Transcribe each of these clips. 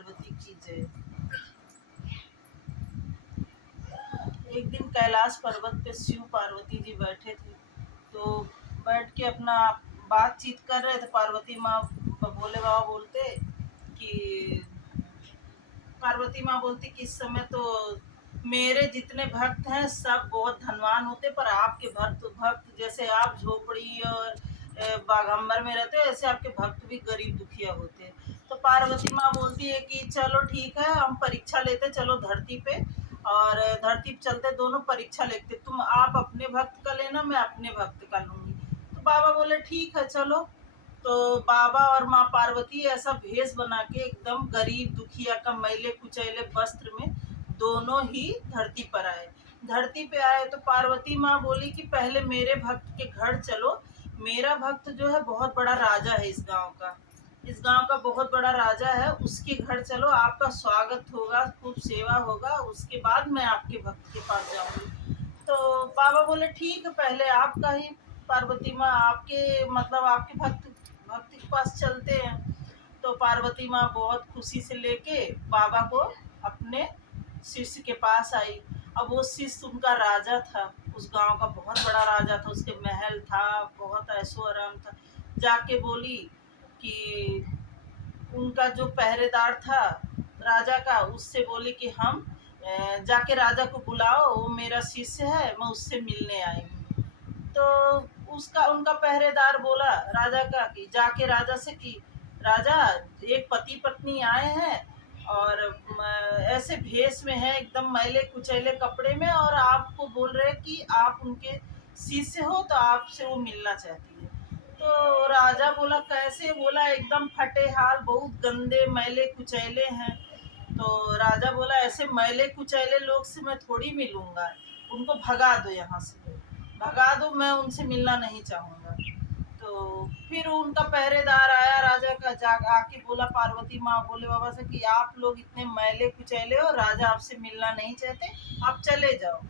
पार्वती की जय। एक दिन कैलाश पर्वत पे शिव पार्वती जी बैठे थे, तो बैठ के अपना बातचीत कर रहे थे। पार्वती माँ भोले बाबा बोलते कि पार्वती माँ बोलती कि इस समय तो मेरे जितने भक्त हैं सब बहुत धनवान होते, पर आपके भक्त भक्त जैसे आप झोपड़ी और बाघंबर में रहते हो, ऐसे आपके भक्त भी गरीब दुखिया होते हैं। तो पार्वती माँ बोलती है कि चलो ठीक है, हम परीक्षा लेते, चलो धरती पे, और धरती पे चलते, दोनों परीक्षा लेते, तुम आप अपने भक्त का लेना, मैं अपने भक्त का लूंगी। तो बाबा बोले ठीक है चलो। तो बाबा और माँ पार्वती ऐसा भेष बना के एकदम गरीब दुखिया का मैले कुचैले वस्त्र में दोनों ही धरती पर आए। धरती पे आए तो पार्वती माँ बोली कि पहले मेरे भक्त के घर चलो, मेरा भक्त जो है बहुत बड़ा राजा है इस गांव का, इस गांव का बहुत बड़ा राजा है, उसके घर चलो, आपका स्वागत होगा, खूब सेवा होगा, उसके बाद मैं आपके भक्त के पास जाऊंगी। तो बाबा बोले ठीक है, पहले आपका ही। पार्वती माँ आपके मतलब आपके भक्त भक्त के पास चलते हैं। तो पार्वती माँ बहुत खुशी से लेके बाबा को अपने शिष्य के पास आई। अब वो शिष्य उनका राजा था, उस गांव का बहुत बड़ा राजा था, उसके महल था, बहुत ऐशो आराम था। जाके बोली कि उनका जो पहरेदार था राजा का, उससे बोली कि हम जाके राजा को बुलाओ, वो मेरा शिष्य है, मैं उससे मिलने आई हूँ। तो उसका उनका पहरेदार बोला राजा का कि जाके राजा से कि राजा, एक पति पत्नी आए हैं और ऐसे भेष में है, एकदम मैले कुचैले कपड़े में, और आपको बोल रहे हैं कि आप उनके शिष्य हो, तो आपसे वो मिलना चाहती है। तो राजा बोला कैसे? बोला एकदम फटे हाल, बहुत गंदे मैले कुचैले हैं। तो राजा बोला ऐसे मैले कुचैले लोग से मैं थोड़ी मिलूंगा, उनको भगा दो यहाँ से, भगा दो, मैं उनसे मिलना नहीं चाहूंगा। तो फिर उनका पहरेदार आया राजा का, जा आके बोला पार्वती माँ भोले बाबा से कि आप लोग इतने मैले कुचैले हो, राजा आपसे मिलना नहीं चाहते, आप चले जाओ।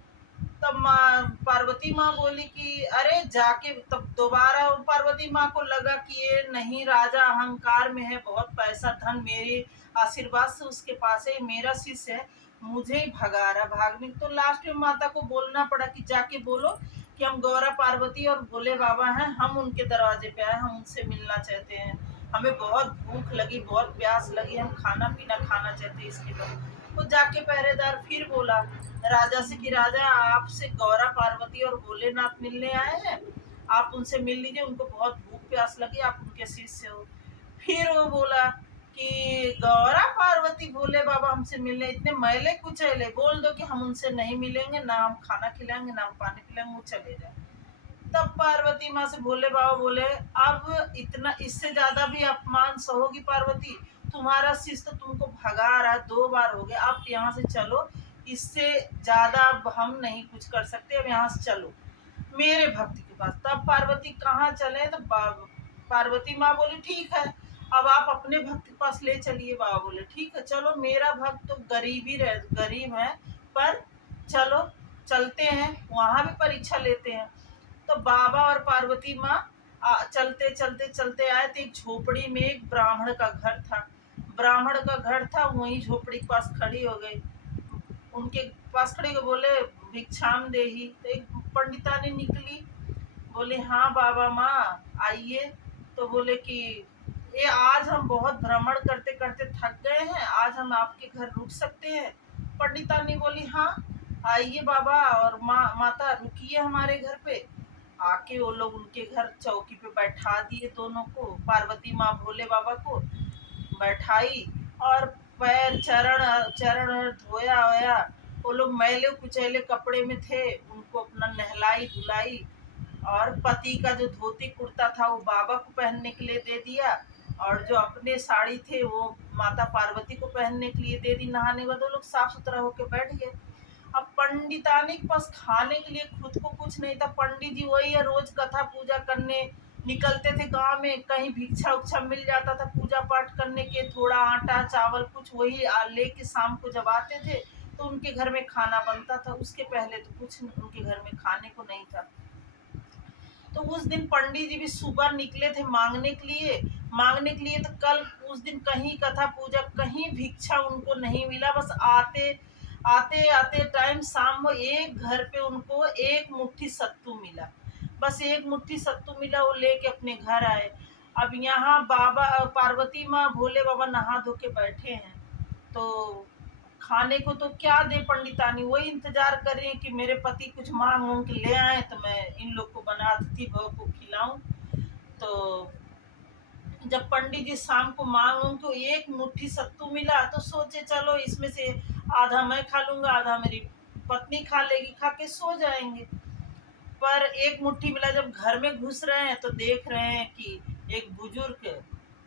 तब माँ पार्वती माँ बोली कि अरे जाके, तब दोबारा पार्वती माँ को लगा कि ये नहीं, राजा अहंकार में है, बहुत पैसा धन मेरे आशीर्वाद से उसके पास है, मेरा शिष्य है, मुझे ही भगा रहा, भागने। तो लास्ट में माता को बोलना पड़ा कि जाके बोलो कि हम गौरा पार्वती और भोले बाबा हैं, हम उनके दरवाजे पे आए, हम उनसे मिलना चाहते हैं, हमें बहुत भूख लगी, बहुत प्यास लगी, हम खाना पीना खाना चाहते हैं इसके बाद। तो जाके पहरेदार फिर बोला राजा से कि राजा, आपसे गौरा पार्वती और भोलेनाथ मिलने आए हैं, आप उनसे मिल लीजिए, उनको बहुत भूख प्यास लगी, आप उनके शिष्य हो। फिर वो बोला कि गौरा पार्वती भोले बाबा हमसे मिलने, इतने मैले कुचैले, बोल दो कि हम उनसे नहीं मिलेंगे, ना हम खाना खिलाएंगे, ना हम पानी पिलाएंगे, वो चले जाए। तब पार्वती माँ से भोले बाबा बोले अब इतना, इससे ज्यादा भी अपमान सहोगी पार्वती, तुम्हारा शिष्य तो तुमको भगा रहा है, 2 बार हो गया, आप यहाँ से चलो, इससे ज्यादा अब हम नहीं कुछ कर सकते, अब यहाँ से चलो मेरे भक्त के पास। तब पार्वती कहाँ चले? तो पार्वती माँ बोली ठीक है, अब आप अपने भक्त के पास ले चलिए। बाबा बोले ठीक है चलो, मेरा भक्त तो गरीब ही रह गरीब है, पर चलो चलते हैं, वहां भी परीक्षा लेते हैं। तो बाबा और पार्वती माँ चलते चलते चलते आए, तो एक झोपड़ी में एक ब्राह्मण का घर था, ब्राह्मण का घर था, वही झोपड़ी के पास खड़ी हो गई, उनके पास खड़ी हो बोले भिक्षाम देही। तो एक पंडितानी निकली, बोले हाँ बाबा माँ आइए। तो बोले कि ये आज हम बहुत भ्रमण करते करते थक गए हैं, आज हम आपके घर रुक सकते हैं? पंडितानी बोली हाँ आइए बाबा और माता रुकिए हमारे घर पे। आके वो लोग उनके घर चौकी पे बैठा दिए दोनों को, पार्वती माँ भोले बाबा को बैठाई, और पैर चरण चरण धोया वोया, वो लोग मैले कुचैले कपड़े में थे, उनको अपना नहलाई धुलाई, और पति का जो धोती कुर्ता था वो बाबा को पहनने के लिए दे दिया, और जो अपने साड़ी थे वो माता पार्वती को पहनने के लिए दे दी। नहाने के बाद वो लोग साफ सुथरा होके बैठ गए। अब पंडितानी के पास खाने के लिए खुद को कुछ नहीं था, पंडित जी वही है रोज कथा पूजा करने निकलते थे गांव में, कहीं भिक्षा उक्षा मिल जाता था पूजा पाठ करने के, थोड़ा आटा चावल कुछ वही लेके शाम को जब आते थे तो उनके घर में खाना बनता था, उसके पहले तो कुछ उनके घर में खाने को नहीं था। तो उस दिन पंडित जी भी सुबह निकले थे मांगने के लिए, मांगने के लिए। तो कल उस दिन कहीं कथा पूजा, कहीं भिक्षा उनको नहीं मिला। बस आते आते आते टाइम शाम में एक घर पे उनको एक मुट्ठी सत्तू मिला। बस एक मुट्ठी सत्तू मिला, वो लेके अपने घर आए। अब यहाँ बाबा पार्वती माँ भोले बाबा नहा धो के बैठे हैं। तो खाने को तो क्या दे पंडितानी, वही इंतजार कर रही है कि मेरे पति कुछ मांग उंग के ले आए तो मैं इन लोग को बना अतिथि भव को खिलाऊं। तो जब पंडित जी शाम को मांग उनको एक मुट्ठी सत्तू मिला, तो सोचे चलो इसमें से आधा मैं खा लूंगा, आधा मेरी पत्नी खा लेगी, खा के सो जाएंगे। पर एक मुट्ठी मिला। जब घर में घुस रहे हैं तो देख रहे हैं कि एक बुजुर्ग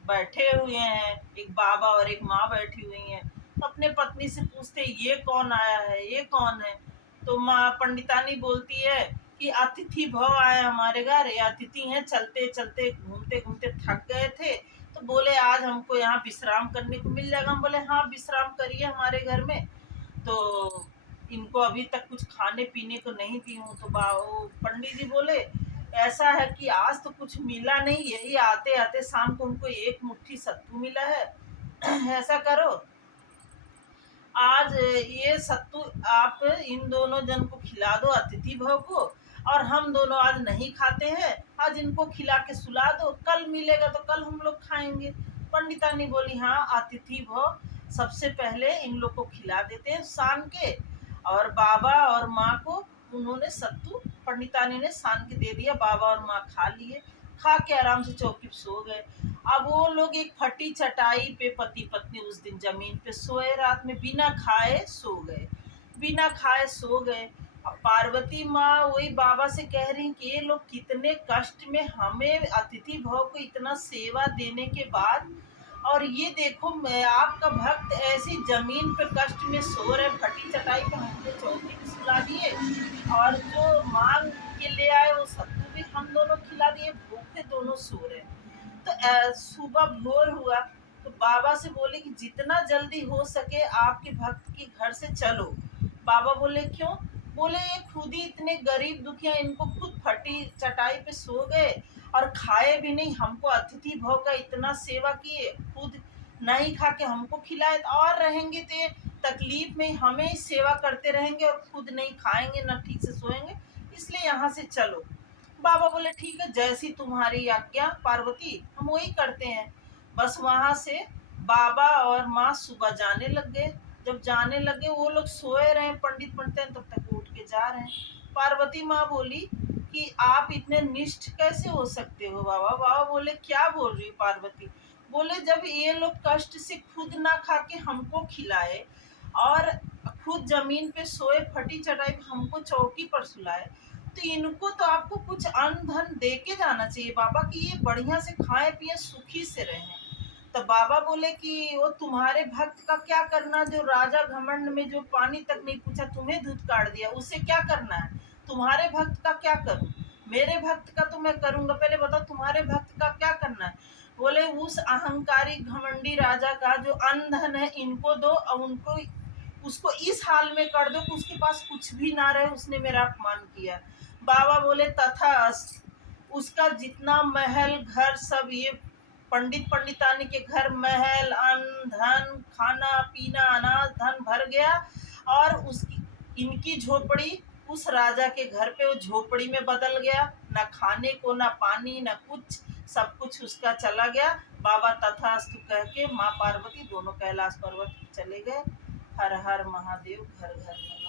बैठे हुए हैं, एक बाबा और एक माँ बैठी हुई हैं। तो अपने पत्नी से पूछते ये कौन आया है, ये कौन है। तो माँ पंडितानी बोलती है कि अतिथि भव आए हमारे घर, ये अतिथि हैं, चलते चलते घूमते घूमते थक गए थे, तो बोले आज हमको यहाँ विश्राम करने को मिल जाएगा। हम बोले हाँ विश्राम करिए हमारे घर में। तो इनको अभी तक कुछ खाने पीने को नहीं दी हूँ। तो पंडित जी बोले ऐसा है कि आज तो कुछ मिला नहीं, यही आते आते शाम को उनको एक मुट्ठी सत्तू मिला है। ऐसा करो, आज ये सत्तू आप इन दोनों जन को खिला दो, अतिथि भव को। और हम दोनों आज नहीं खाते हैं, आज इनको खिला के सुला दो, कल मिलेगा तो कल हम लोग खाएंगे। पंडितानी बोली हाँ अतिथि भव, सबसे पहले इन लोग को खिला देते हैं शान के। और बाबा और माँ को उन्होंने सत्तू पंडितानी ने सान के दे दिया। बाबा और माँ खा लिए, खा के आराम से चौकी पे सो गए। अब वो लोग एक फटी चटाई पे पति पत्नी उस दिन जमीन पे सोए, रात में बिना खाए सो गए, बिना खाए सो गए। अब पार्वती माँ वही बाबा से कह रही कि ये लोग कितने कष्ट में हमें अतिथि भव को इतना सेवा देने के बाद, और ये देखो मैं आपका भक्त ऐसी जमीन पे कष्ट में सो रहे, फटी चटाई पे हमने चौकी पे सुला दिए, और जो मांग के ले आए वो सत्तू भी हम दोनों खिला दिए, भूखे दोनों सो रहे। तो सुबह भोर हुआ तो बाबा से बोले कि जितना जल्दी हो सके आपके भक्त के घर से चलो। बाबा बोले क्यों। बोले ये खुद ही इतने गरीब दुखिया, इनको खुद फटी चटाई पे सो गए और खाए भी नहीं, हमको अतिथि भव का इतना सेवा किए, खुद नहीं खा के हमको खिलाए, और रहेंगे तो ये तकलीफ में हमें ही सेवा करते रहेंगे और खुद नहीं खाएंगे ना ठीक से सोएंगे, इसलिए यहाँ से चलो। बाबा बोले ठीक है जैसी तुम्हारी आज्ञा पार्वती, हम वही करते हैं। बस वहां से बाबा और माँ सुबह जाने लग गए। जब जाने लगे वो लोग सोए रहे, पंडित पढ़ते हैं तब तक उठ के जा रहे हैं। पार्वती माँ बोली कि आप इतने निष्ठ कैसे हो सकते हो बाबा। बाबा बोले क्या बोल रही पार्वती। बोले जब ये लोग कष्ट से खुद ना खा के हमको खिलाए और खुद जमीन पे सोए, फटी चटाई पे हमको चौकी पर सुलाए, तो इनको तो आपको कुछ अन्न धन दे के जाना चाहिए बाबा कि ये बढ़िया से खाए पिए सुखी से रहें। तो बाबा बोले कि वो तुम्हारे भक्त का क्या करना जो राजा घमंड में जो पानी तक नहीं पूछा तुम्हें दूध काट दिया, उससे क्या करना है। तुम्हारे भक्त का क्या करूं, मेरे भक्त का तो मैं करूंगा, पहले बताओ तुम्हारे भक्त का क्या करना है। बोले उस अहंकारी घमंडी राजा का जो अन्न धन है इनको दो, और उनको उसको इस हाल में कर दो कि उसके पास कुछ भी ना रहे, उसने मेरा अपमान किया। बाबा बोले तथास्तु। उसका जितना महल घर सब, ये पंडित पंडितानी के घर महल अन्न धन खाना पीना अनाज धन भर गया, और उसकी इनकी झोपड़ी उस राजा के घर पे वो झोपड़ी में बदल गया, ना खाने को ना पानी ना कुछ, सब कुछ उसका चला गया। बाबा तथास्तु कह के माँ पार्वती दोनों कैलाश पर्वत चले गए। हर हर महादेव, घर घर में